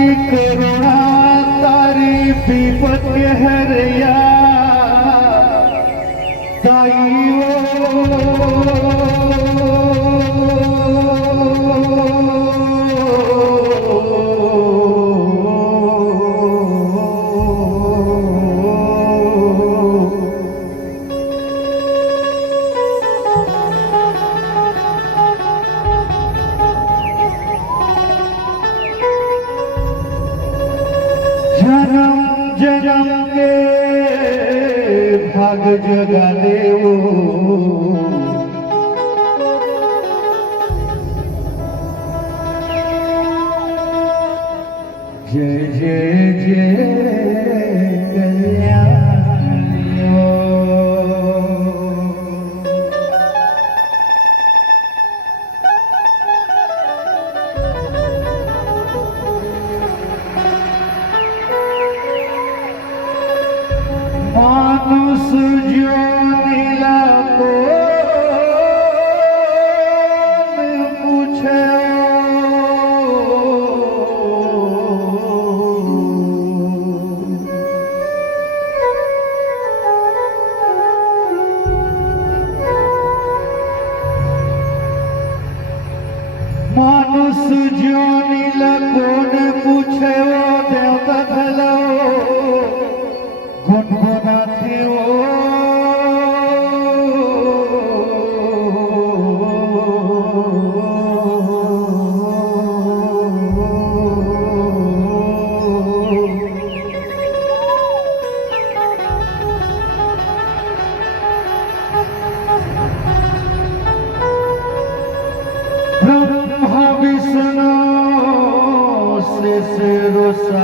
तारी करुणा तारी विपत हरिया ताई जन्म जन्म के भाग जगा देवो जय जय जय कल्याणियो। मानुष जोनिला कोन पूछे मानुष जोनिला कोन पूछे देवता भलो गुनगुनाते हो ब्रह्मा विष्णु से रोसा